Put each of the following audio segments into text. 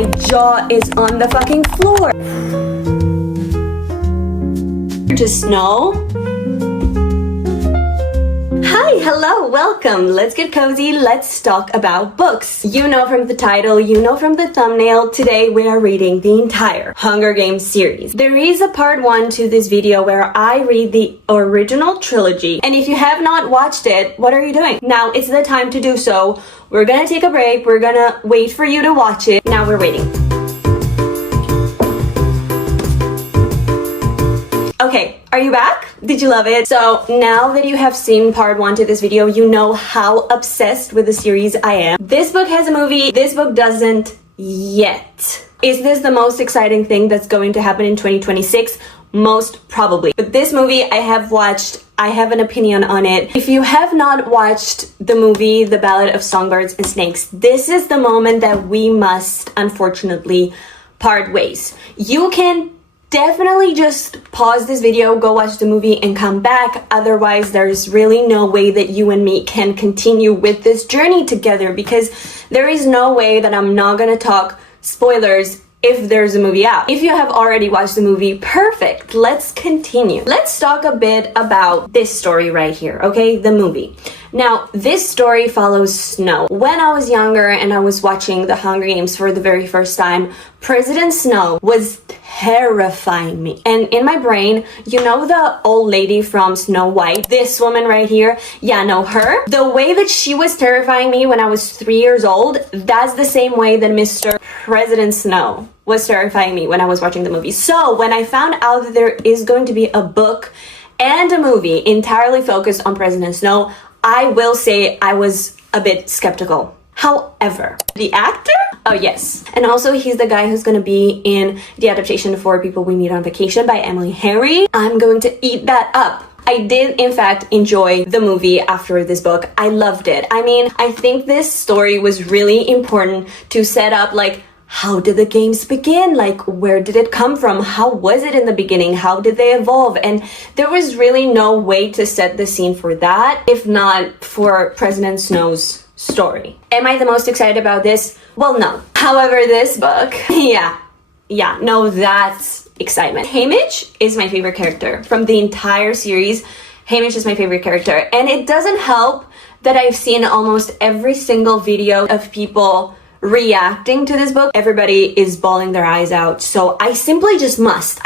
My jaw is on the fucking floor. To Snow. Hi, hello, welcome. Let's get cozy. Let's talk about books. You know from the title, you know from the thumbnail, today we are reading the entire Hunger Games series. There is a part 1 to this video where I read the original trilogy. And if you have not watched it, what are you doing? Now it's the time to do so. We're gonna take a break. We're gonna wait for you to watch it. Now we're waiting. Okay, are you back? Did you love it? So now that you have seen part 1 to this video, you know how obsessed with the series I am. This book has a movie, this book doesn't yet. Is this the most exciting thing that's going to happen in 2026? Most probably. But this movie I have watched, I have an opinion on it. If you have not watched the movie, The Ballad of Songbirds and Snakes, this is the moment that we must, unfortunately, part ways. You can definitely just pause this video, go watch the movie and come back. Otherwise, there's really no way that you and me can continue with this journey together, because there is no way that I'm not gonna talk spoilers if there's a movie out. If you have already watched the movie, perfect. Let's continue. Let's talk a bit about this story right here, okay? The movie. Now, this story follows Snow. When I was younger and I was watching the Hunger Games for the very first time, President Snow was terrifying me. And in my brain, you know the old lady from Snow White? This woman right here? Yeah, no, her. The way that she was terrifying me when I was 3 years old, that's the same way that Mr. President Snow was terrifying me when I was watching the movie. So when I found out that there is going to be a book and a movie entirely focused on President Snow, I will say I was a bit skeptical. However, the actor? Oh yes. And also he's the guy who's gonna be in the adaptation for People We Meet on Vacation by Emily Henry. I'm going to eat that up. I did in fact enjoy the movie after this book. I loved it. I mean, I think this story was really important to set up, like, how did the games begin? Like, where did it come from? How was it in the beginning? How did they evolve? And there was really no way to set the scene for that, if not for President Snow's story. Am I the most excited about this? Well, no. However, this book, no, that's excitement. Haymitch is my favorite character from the entire series. Haymitch is my favorite character. And it doesn't help that I've seen almost every single video of people reacting to this book. Everybody is bawling their eyes out. So I simply just must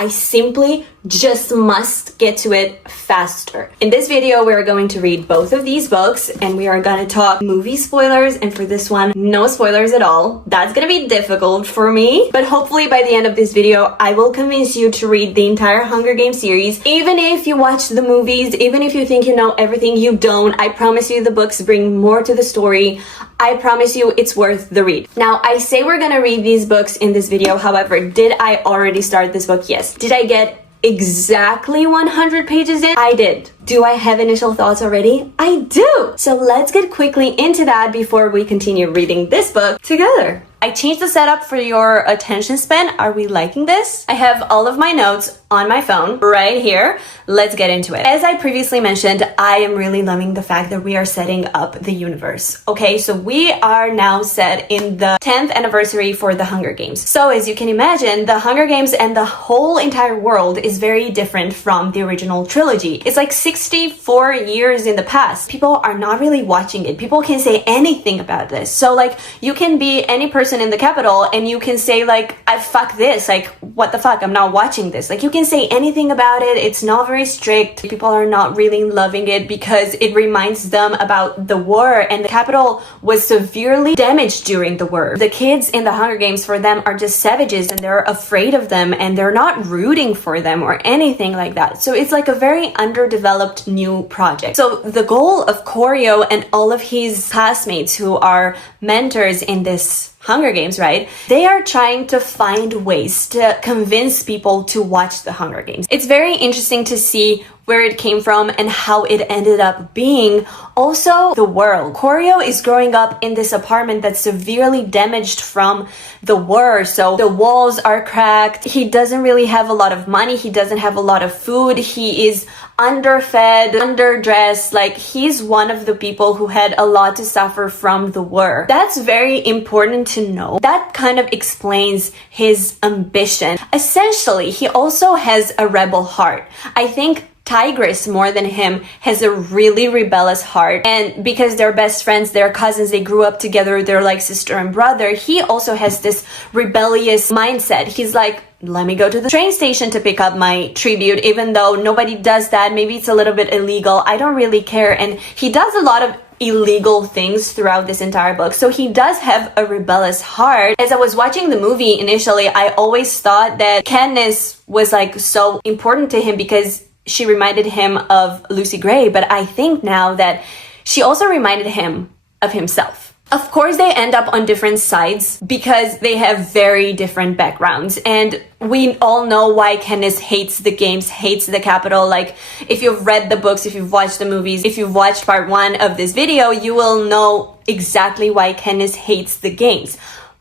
get to it faster. In this video, we're going to read both of these books and we are going to talk movie spoilers. And for this one, no spoilers at all. That's going to be difficult for me, but hopefully by the end of this video, I will convince you to read the entire Hunger Games series. Even if you watch the movies, even if you think you know everything, you don't. I promise you the books bring more to the story. I promise you it's worth the read. Now, I say we're gonna read these books in this video. However, did I already start this book? Yes. Did I get exactly 100 pages in? I did. Do I have initial thoughts already? I do. So let's get quickly into that before we continue reading this book together. I changed the setup for your attention span. Are we liking this? I have all of my notes on my phone right here. Let's get into it. As I previously mentioned, I am really loving the fact that we are setting up the universe. Okay, so we are now set in the 10th anniversary for the Hunger Games. So as you can imagine, the Hunger Games and the whole entire world is very different from the original trilogy. It's like 64 years in the past. People are not really watching it. People can say anything about this. So like, you can be any person in the Capitol and you can say like, I fuck this, like, what the fuck, I'm not watching this. Like, you can say anything about it. It's not very strict. People are not really loving it because it reminds them about the war, and the Capitol was severely damaged during the war. The kids in the Hunger Games, for them, are just savages and they're afraid of them and they're not rooting for them or anything like that. So it's like a very underdeveloped new project. So the goal of Corio and all of his classmates who are mentors in this Hunger Games, right? They are trying to find ways to convince people to watch the Hunger Games. It's very interesting to see where it came from and how it ended up being. Also, the world. Corio is growing up in this apartment that's severely damaged from the war. So the walls are cracked. He doesn't really have a lot of money. He doesn't have a lot of food. He is underfed, underdressed. Like, he's one of the people who had a lot to suffer from the war. That's very important to know. That kind of explains his ambition. Essentially, he also has a rebel heart. I think Tigress, more than him, has a really rebellious heart, and because they're best friends, they're cousins, they grew up together, they're like sister and brother, he also has this rebellious mindset. He's like, let me go to the train station to pick up my tribute, even though nobody does that. Maybe it's a little bit illegal, I don't really care. And he does a lot of illegal things throughout this entire book, so he does have a rebellious heart. As I was watching the movie initially, I always thought that Katniss was like so important to him because she reminded him of Lucy Gray, but I think now that she also reminded him of himself. Of course, they end up on different sides because they have very different backgrounds, and we all know why Katniss hates the games, hates the Capitol. Like, if you've read the books, if you've watched the movies, if you've watched part 1 of this video, you will know exactly why Katniss hates the games.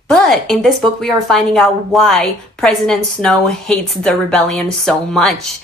But in this book, we are finding out why President Snow hates the rebellion so much.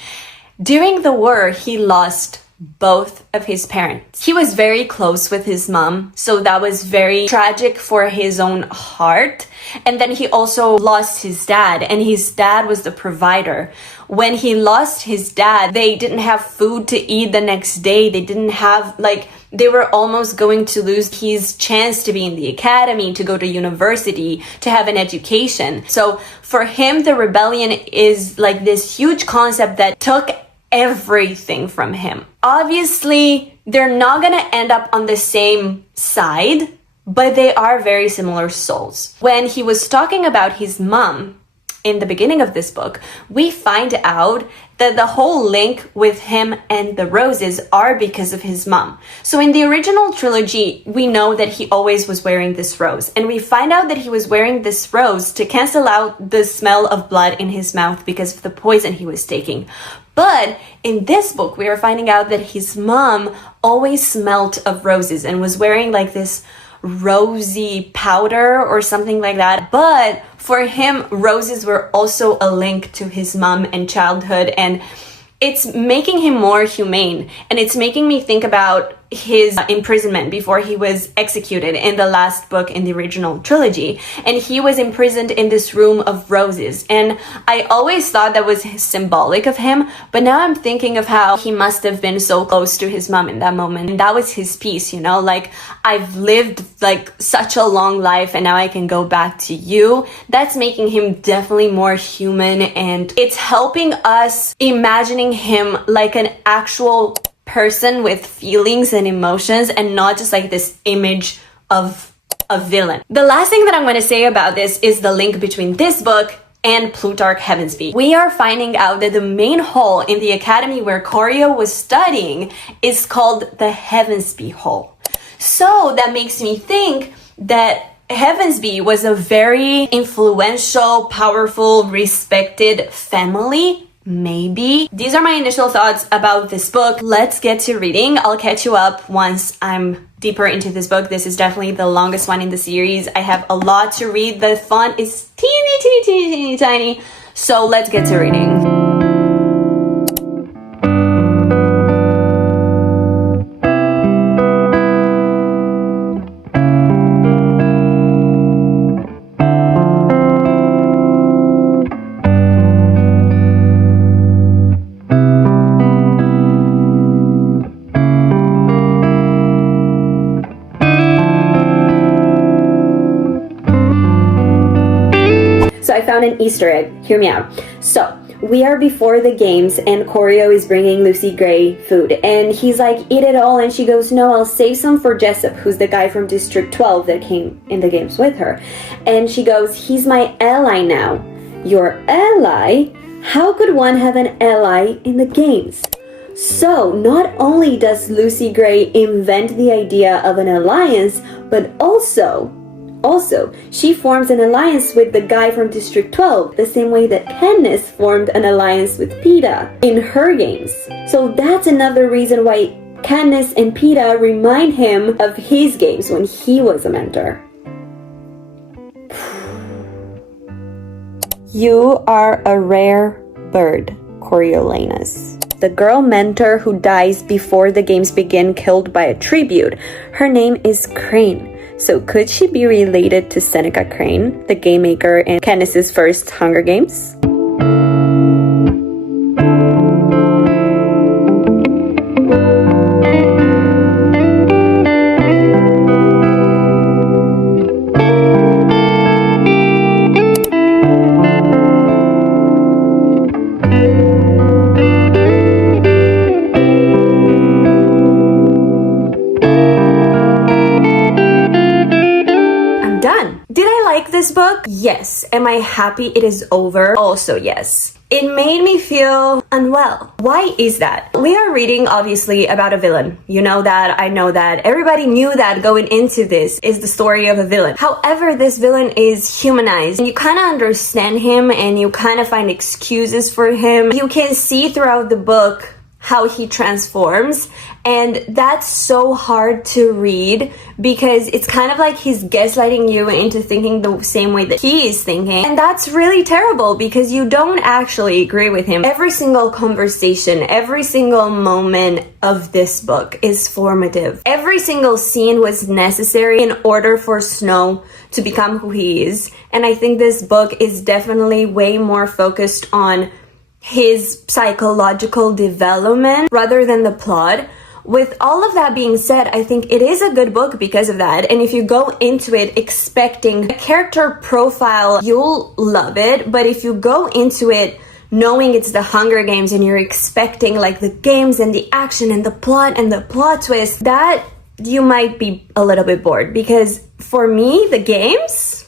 During the war, he lost both of his parents. He was very close with his mom, so that was very tragic for his own heart. And then he also lost his dad, and his dad was the provider. When he lost his dad, they didn't have food to eat the next day. They didn't have, like, they were almost going to lose his chance to be in the academy, to go to university, to have an education. So for him, the rebellion is like this huge concept that took everything from him. Obviously, they're not gonna end up on the same side, but they are very similar souls. When he was talking about his mom in the beginning of this book, we find out that the whole link with him and the roses are because of his mom. So in the original trilogy, we know that he always was wearing this rose, and we find out that he was wearing this rose to cancel out the smell of blood in his mouth because of the poison he was taking. But in this book, we are finding out that his mom always smelt of roses and was wearing like this rosy powder or something like that. But for him, roses were also a link to his mom and childhood, and it's making him more humane. And it's making me think about his imprisonment before he was executed in the last book in the original trilogy. And he was imprisoned in this room of roses. And I always thought that was symbolic of him, but now I'm thinking of how he must have been so close to his mom in that moment. And that was his peace, you know, like, I've lived like such a long life and now I can go back to you. That's making him definitely more human, and it's helping us imagining him like an actual person with feelings and emotions, and not just like this image of a villain. The last thing that I'm going to say about this is the link between this book and Plutarch Heavensbee. We are finding out that the main hall in the academy where Corio was studying is called the Heavensbee Hall. So that makes me think that Heavensbee was a very influential, powerful, respected family. Maybe. These are my initial thoughts about this book. Let's get to reading. I'll catch you up once I'm deeper into this book. This is definitely the longest one in the series. I have a lot to read. The font is teeny tiny. So let's get to reading. So I found an Easter egg. Hear me out. So we are before the games and Corio is bringing Lucy Gray food, and he's like, eat it all, and she goes, no, I'll save some for Jessup, who's the guy from District 12 that came in the games with her. And she goes, he's my ally now. Your ally? How could one have an ally in the games? So not only does Lucy Gray invent the idea of an alliance, but also, she forms an alliance with the guy from District 12, the same way that Katniss formed an alliance with Peeta in her games. So that's another reason why Katniss and Peeta remind him of his games when he was a mentor. You are a rare bird, Coriolanus. the girl mentor who dies before the games begin, killed by a tribute. Her name is Crane. So could she be related to Seneca Crane, the game maker in Katniss's first Hunger Games? This book? Yes. Am I happy it is over? Also yes. It made me feel unwell. Why is that? We are reading obviously about a villain. You know that, I know that. Everybody knew that going into this is the story of a villain. However, this villain is humanized. You kind of understand him and you kind of find excuses for him. You can see throughout the book how he transforms, and that's so hard to read because it's kind of like he's gaslighting you into thinking the same way that he is thinking, and that's really terrible because you don't actually agree with him. Every single conversation, every single moment of this book is formative. Every single scene was necessary in order for Snow to become who he is, and I think this book is definitely way more focused on his psychological development rather than the plot. With all of that being said, I think it is a good book because of that, and if you go into it expecting a character profile, you'll love it. But if you go into it knowing it's the Hunger Games and you're expecting like the games and the action and the plot twist, that you might be a little bit bored, because for me, the games,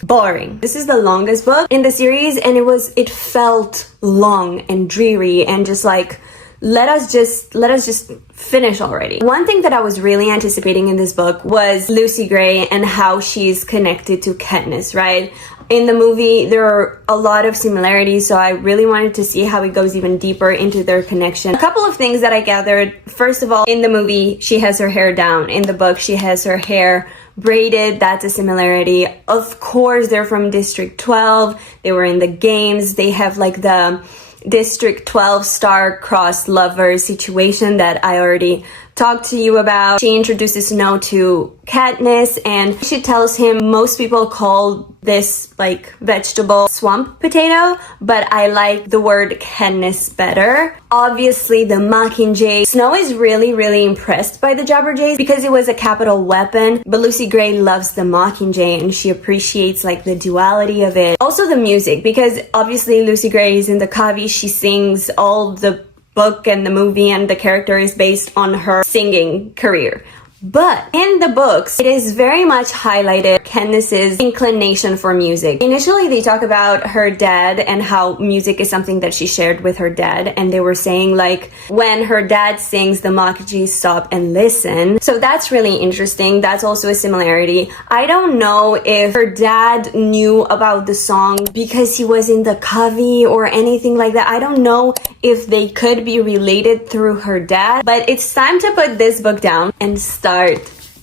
boring. This is the longest book in the series, and it felt long and dreary and just like, let us just finish already. One thing that I was really anticipating in this book was Lucy Gray and how she's connected to Katniss, right? In the movie, there are a lot of similarities, so I really wanted to see how it goes even deeper into their connection. A couple of things that I gathered. First of all, in the movie, she has her hair down. In the book, she has her hair braided. That's a similarity. Of course, they're from District 12. They were in the games. They have like the District 12 star-crossed lover situation that I already talked to you about. She introduces Snow to Katniss, and she tells him most people call this like vegetable swamp potato, but I like the word Katniss better. Obviously, the Mockingjay. Snow is really impressed by the Jabberjays because it was a capital weapon, but Lucy Gray loves the Mockingjay and she appreciates like the duality of it. Also the music, because obviously Lucy Gray is in the Kavi. She sings. All the book and the movie and the character is based on her singing career. But in the books, it is very much highlighted Katniss's inclination for music. Initially, they talk about her dad and how music is something that she shared with her dad. And they were saying like, when her dad sings, the Mockingjay stop and listen. So that's really interesting. That's also a similarity. I don't know if her dad knew about the song because he was in the Kavi or anything like that. I don't know if they could be related through her dad. But it's time to put this book down and start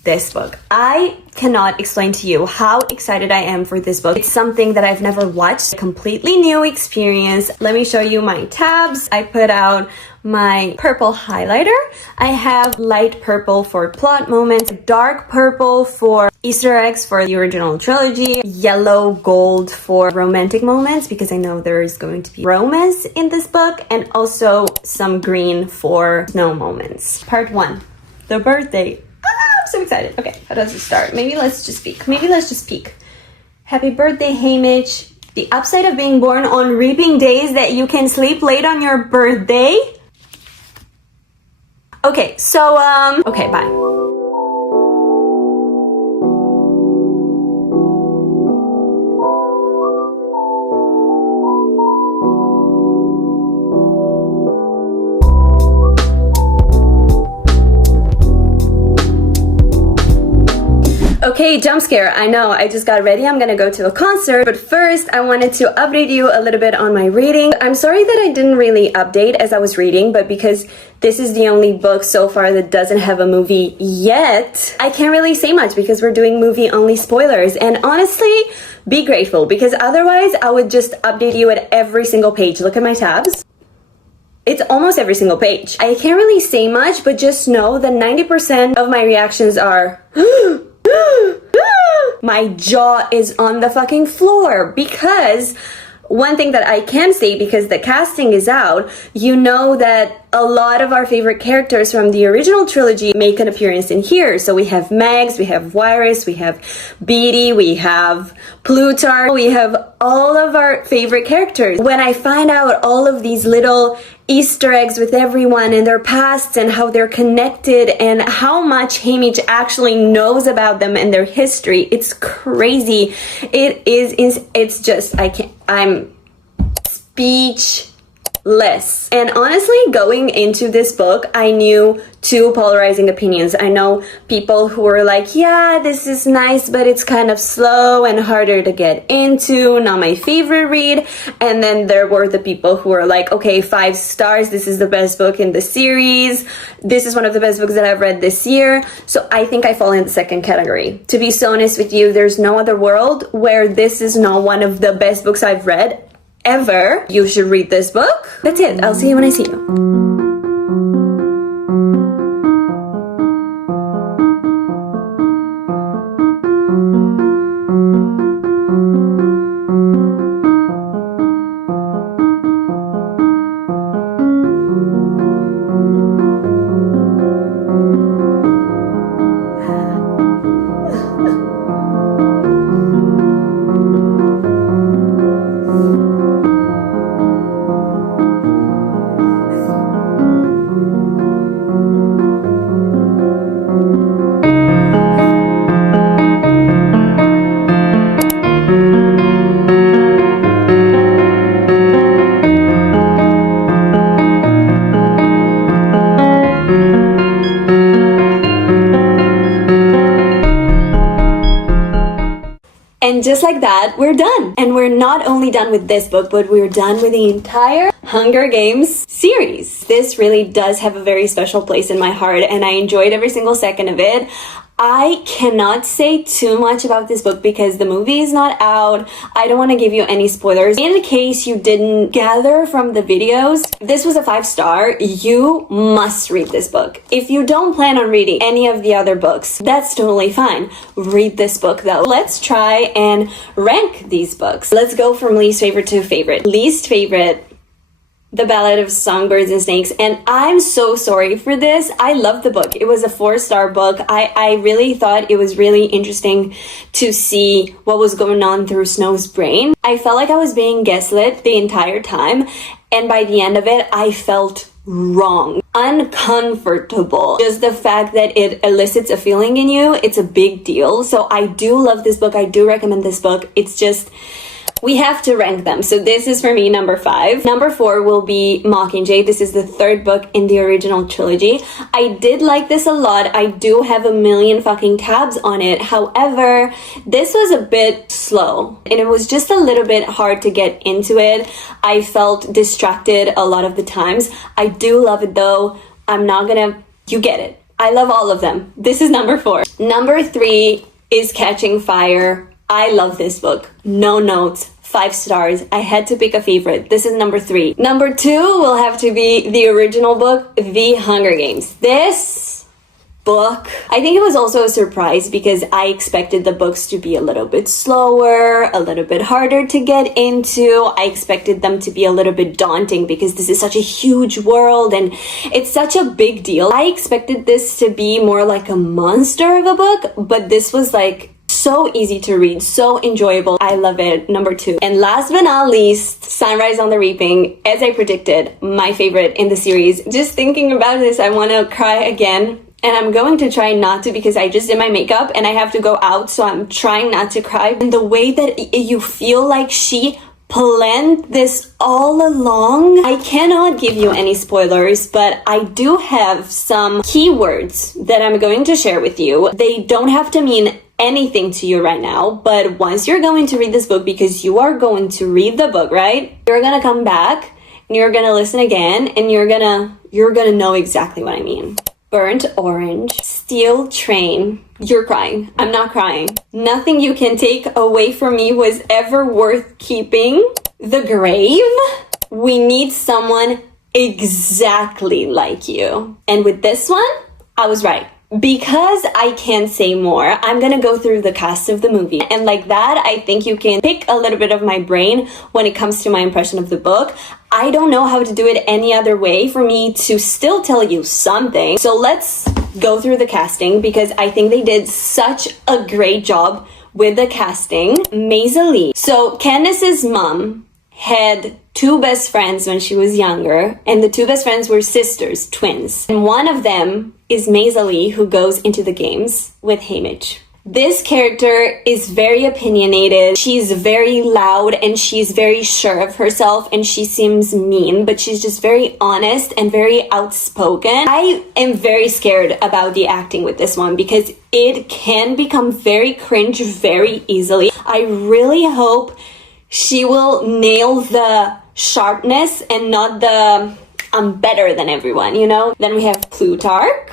this book. I cannot explain to you how excited I am for this book. It's something that I've never watched, a completely new experience. Let me show you my tabs. I put out my purple highlighter. I have light purple for plot moments, dark purple for Easter eggs for the original trilogy, yellow gold for romantic moments because I know there is going to be romance in this book, and also some green for snow moments. Part 1, the birthday. I'm so excited. Okay, how does it start? Maybe let's just peek. Happy birthday, Haymitch. The upside of being born on reaping days that you can sleep late on your birthday. Okay, so, okay, bye. Okay, jump scare. I know, I just got ready. I'm gonna go to a concert, but first I wanted to update you a little bit on my reading. I'm sorry that I didn't really update as I was reading, but because this is the only book so far that doesn't have a movie yet, I can't really say much because we're doing movie-only spoilers. And honestly, be grateful, because otherwise I would just update you at every single page. Look at my tabs. It's almost every single page. I can't really say much, but just know that 90% of my reactions are my jaw is on the fucking floor, because one thing that I can say, because the casting is out, you know that a lot of our favorite characters from the original trilogy make an appearance in here. So we have Megs, we have Virus, we have Beatty, we have Plutarch, we have all of our favorite characters. When I find out all of these little Easter eggs with everyone and their pasts and how they're connected and how much Haymitch actually knows about them and their history, it's crazy. It's just, I'm speechless. And honestly, going into this book, I knew two polarizing opinions. I know people who were like, yeah, this is nice, but it's kind of slow and harder to get into, not my favorite read. And then there were the people who were like, okay, 5 stars, this is the best book in the series. This is one of the best books that I've read this year. So I think I fall in the second category. To be so honest with you, there's no other world where this is not one of the best books I've read ever. You should read this book. That's it. I'll see you when I see you. And just like that, we're done. And we're not only done with this book, but we're done with the entire Hunger Games series. This really does have a very special place in my heart, and I enjoyed every single second of it. I cannot say too much about this book because the movie is not out. I don't want to give you any spoilers. In case you didn't gather from the videos, this was a 5-star. You must read this book. If you don't plan on reading any of the other books, that's totally fine. Read this book though. Let's try and rank these books. Let's go from least favorite to favorite. Least favorite, The Ballad of Songbirds and Snakes. And I'm so sorry for this. I love the book. It was a 4-star book. I really thought it was really interesting to see what was going on through Snow's brain. I felt like I was being gaslit the entire time. And by the end of it, I felt wrong, uncomfortable. Just the fact that it elicits a feeling in you, it's a big deal. So I do love this book. I do recommend this book. It's just, we have to rank them. So this is for me number 5. Number 4 will be Mockingjay. This is the 3rd book in the original trilogy. I did like this a lot. I do have a million fucking tabs on it. However, this was a bit slow and it was just a little bit hard to get into it. I felt distracted a lot of the times. I do love it though. You get it. I love all of them. This is number 4. Number 3 is Catching Fire. I love this book. No notes, 5 stars. I had to pick a favorite. This is number 3. Number 2 will have to be the original book, The Hunger Games. This book, I think it was also a surprise because I expected the books to be a little bit slower, a little bit harder to get into. I expected them to be a little bit daunting because this is such a huge world and it's such a big deal. I expected this to be more like a monster of a book, but this was like so easy to read, so enjoyable. I love it. Number 2. And last but not least, Sunrise on the Reaping. As I predicted, my favorite in the series. Just thinking about this, I want to cry again. And I'm going to try not to because I just did my makeup and I have to go out, so I'm trying not to cry. And the way that you feel like she planned this all along. I cannot give you any spoilers, but I do have some keywords that I'm going to share with you. They don't have to mean anything to you right now, but once you're going to read this book, because you are going to read the book, right? You're gonna come back and you're gonna listen again and you're gonna know exactly what I mean. Burnt Orange, Steel Train. You're crying. I'm not crying. Nothing you can take away from me was ever worth keeping. The Grave. We Need Someone exactly like you. And with this one, I was right. Because I can't say more, I'm gonna go through the cast of the movie. And like that, I think you can pick a little bit of my brain when it comes to my impression of the book. I don't know how to do it any other way for me to still tell you something. So let's go through the casting, because I think they did such a great job with the casting. Mihaila. So Candace's mom had two best friends when she was younger, and the two best friends were sisters, twins. And one of them is Mihaila, who goes into the games with Haymitch. This character is very opinionated. She's very loud and she's very sure of herself, and she seems mean, but she's just very honest and very outspoken. I am very scared about the acting with this one because it can become very cringe very easily. I really hope she will nail the sharpness and not the I'm better than everyone, you know? Then we have Plutarch.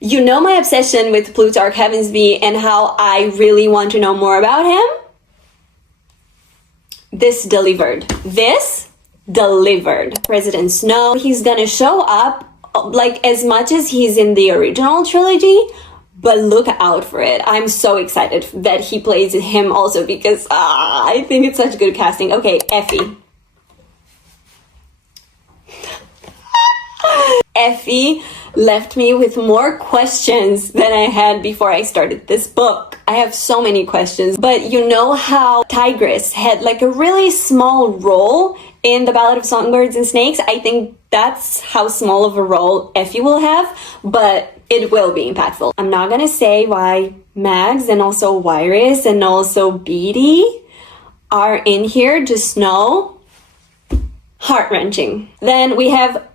You know my obsession with Plutarch Heavensby and how I really want to know more about him? This delivered. This delivered. President Snow, he's gonna show up like as much as he's in the original trilogy, but look out for it. I'm so excited that he plays him also because I think it's such good casting. Okay, Effie. Effie left me with more questions than I had before I started this book. I have so many questions, but you know how Tigress had like a really small role in the Ballad of Songbirds and Snakes? I think that's how small of a role Effie will have, but it will be impactful. I'm not gonna say why Mags and also Wyris and also Beatty are in here, just know, heart-wrenching. Then we have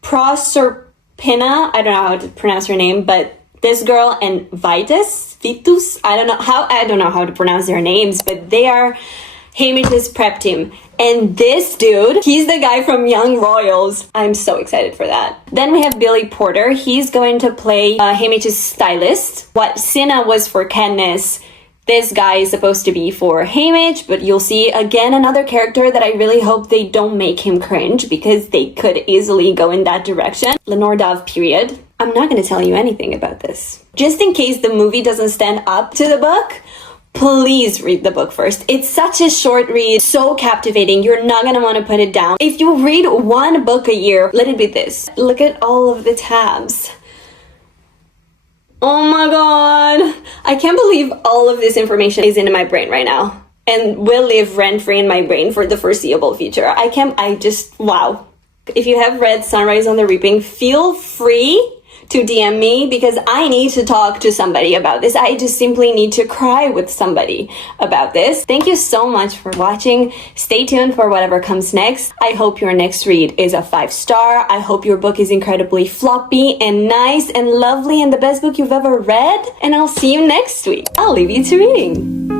Proserpina, I don't know how to pronounce her name, but this girl and Vitus, I don't know how to pronounce their names, but they are Haymitch's prep team. And this dude, he's the guy from Young Royals. I'm so excited for that. Then we have Billy Porter. He's going to play Haymitch's stylist. What Cinna was for Katniss, this guy is supposed to be for Haymitch, but you'll see again another character that I really hope they don't make him cringe because they could easily go in that direction. Lenore Dove, period. I'm not going to tell you anything about this. Just in case the movie doesn't stand up to the book, please read the book first. It's such a short read, so captivating. You're not going to want to put it down. If you read one book a year, let it be this. Look at all of the tabs. Oh my god. I can't believe all of this information is in my brain right now and will live rent-free in my brain for the foreseeable future. Wow. If you have read Sunrise on the Reaping, feel free to DM me because I need to talk to somebody about this. I just simply need to cry with somebody about this. Thank you so much for watching. Stay tuned for whatever comes next. I hope your next read is a 5-star. I hope your book is incredibly floppy and nice and lovely and the best book you've ever read. And I'll see you next week. I'll leave you to reading.